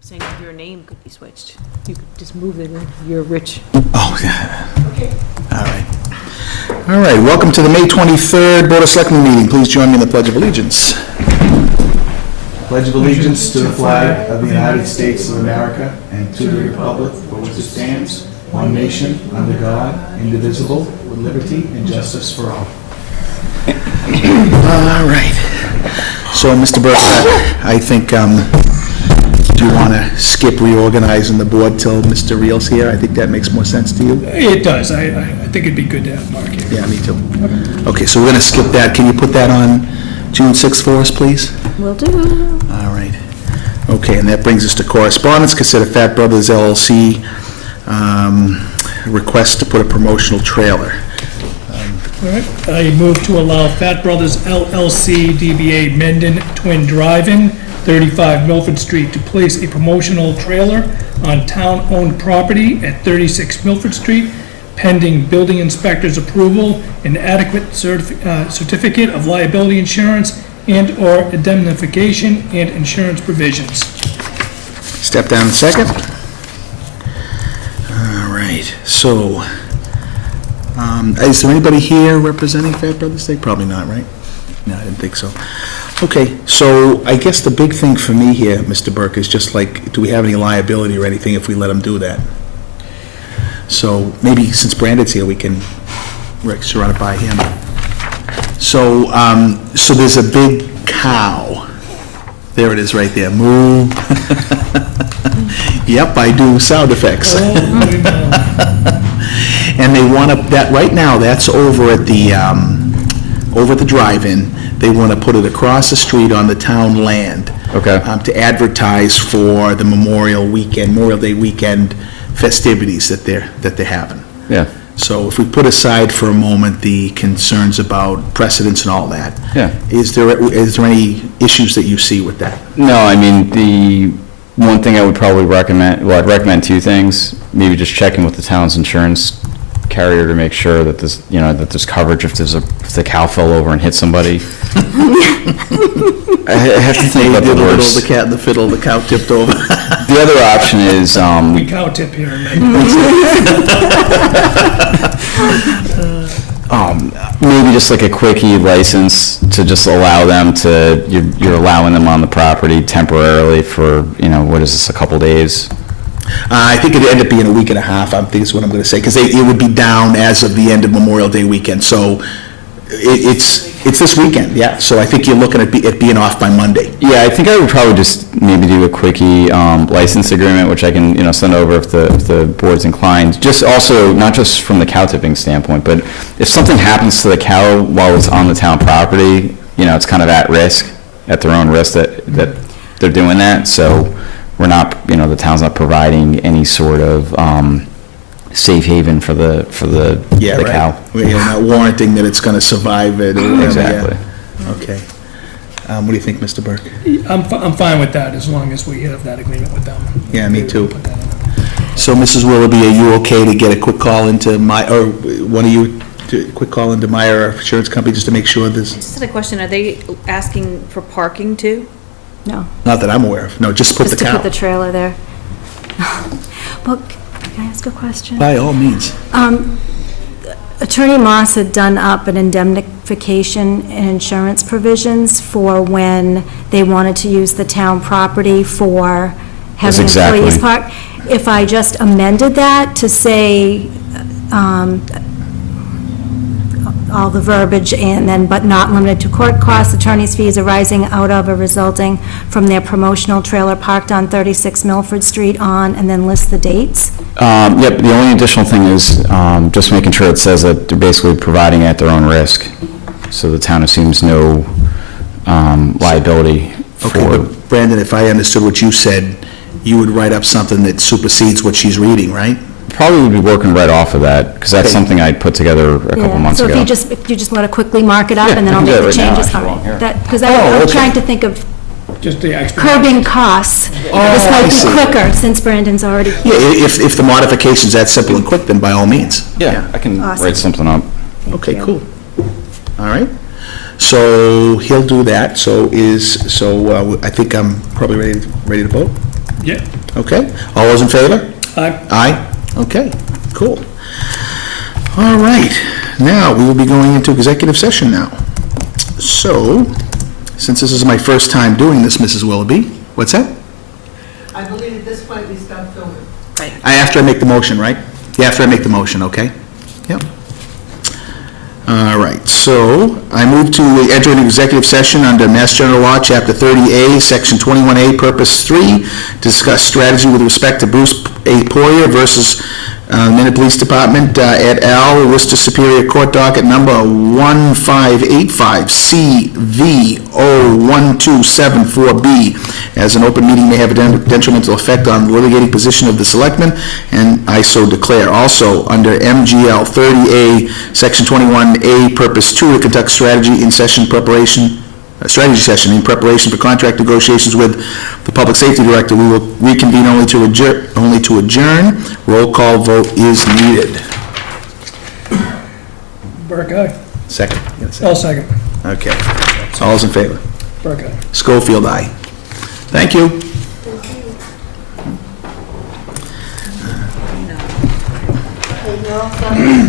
saying that your name could be switched. You could just move it in. You're rich. Oh, yeah. Okay. All right. All right, welcome to the May 23rd Board of Selectmen meeting. Please join me in the Pledge of Allegiance. Pledge of allegiance to the flag of the United States of America and to the republic for which it stands, one nation, under God, indivisible, with liberty and justice for all. All right. So, Mr. Burke, I think, do you want to skip reorganizing the board till Mr. Reel's here? I think that makes more sense to you. It does. I think it'd be good to have Mark here. Yeah, me too. Okay, so we're going to skip that. Can you put that on June 6th for us, please? Will do. All right. Okay, and that brings us to correspondence. Consider Fat Brothers LLC request to put a promotional trailer. All right. I move to allow Fat Brothers LLC DBA Mendon Twin Drive-In, 35 Milford Street, to place a promotional trailer on town-owned property at 36 Milford Street, pending building inspector's approval and adequate certificate of liability insurance and/or indemnification and insurance provisions. Step down a second. All right, so, is there anybody here representing Fat Brothers? They probably not, right? No, I didn't think so. Okay, so I guess the big thing for me here, Mr. Burke, is just like, do we have any liability or anything if we let them do that? So maybe since Brandon's here, we can run it by him. So, so there's a big cow. There it is right there. Moo. Yep, I do sound effects. And they want to, that right now, that's over at the drive-in. They want to put it across the street on the town land. Okay. To advertise for the Memorial Day weekend festivities that they're having. Yeah. So if we put aside for a moment the concerns about precedents and all that, Yeah. is there any issues that you see with that? No, I mean, the one thing I would probably recommend, well, I'd recommend two things. Maybe just checking with the town's insurance carrier to make sure that this, that there's coverage if the cow fell over and hit somebody. I have to think about the worst. The cat and the fiddle, the cow tipped over. The other option is, We cow tip here in maybe just like a quickie license to just allow them to, you're allowing them on the property temporarily for, what is this, a couple days? I think it'd end up being a week and a half, I think is what I'm going to say, because it would be down as of the end of Memorial Day weekend. So it's this weekend, yeah. So I think you're looking at it being off by Monday. Yeah, I think I would probably just maybe do a quickie license agreement, which I can send over if the board's inclined. Just also, not just from the cow tipping standpoint, but if something happens to the cow while it's on the town property, it's kind of at their own risk that they're doing that. So we're not, the town's not providing any sort of safe haven for the Right. cow. You're not warranting that it's going to survive it. Or Exactly. Yeah. Okay. What do you think, Mr. Burke? I'm fine with that, as long as we have that agreement with them. Yeah, me too. Put that in. So, Mrs. Willoughby, are you okay to get a quick call into or one of you, quick call into Meyer Insurance Company just to make sure there's, Just had a question. Are they asking for parking too? No, not that I'm aware of, no, just put the just to cow. put the trailer there. Well, can I ask a question? By all means. Attorney Moss had done up an indemnification and insurance provisions for when they wanted to use the town property for having employees park. If I just amended that to say, all the verbiage, and then, but not limited to court costs, attorney's fees arising out of or resulting from their promotional trailer parked on 36 Milford Street and then list the dates? Yep, the only additional thing is just making sure it says that they're basically providing it at their own risk, so the town assumes no liability for. Okay, but Brandon, if I understood what you said, you would write up something that supersedes what she's reading, right? Probably would be working right off of that, because that's Okay. something I put together a couple months ago. So if you just want to quickly mark it up, Yeah, and then I I'll can make do the it right now, changes. if you All want, right. here. Because Oh, I'm okay. trying to think of Just the explanation. curbing costs. This I might be see. quicker, since Brandon's already Yeah, if the modification's that simple and quick, then by all means. Yeah, I can Awesome. write something up. Okay, cool. All right. So he'll do that. So I think I'm probably ready to vote. Yeah. Okay, all those in favor? Aye. Aye? Okay, cool. All right, now we will be going into executive session now. So, since this is my first time doing this, Mrs. Willoughby, what's that? I believe at this point we stop filming. After I make the motion, right? Yeah, after I make the motion, okay? Yep. All right, so I move to enter an executive session under Mass General Law, Chapter 30A, Section 21A, Purpose 3, to discuss strategy with respect to Bruce A. Poirier versus Mendon Police Department et al., Worcester Superior Court docket number 1585 CV01274B. As an open meeting may have a detrimental effect on the litigating position of the selectmen, and I so declare. Also, under MGL 30A, Section 21A, Purpose 2, to conduct strategy session in preparation for contract negotiations with the Public Safety Director. We will reconvene only to adjourn. Roll call vote is needed. Burke, aye. Second. You got a second? I'll second. Okay. All those in favor? Burke, aye. Schofield, aye. Thank you. Okay, you're all set?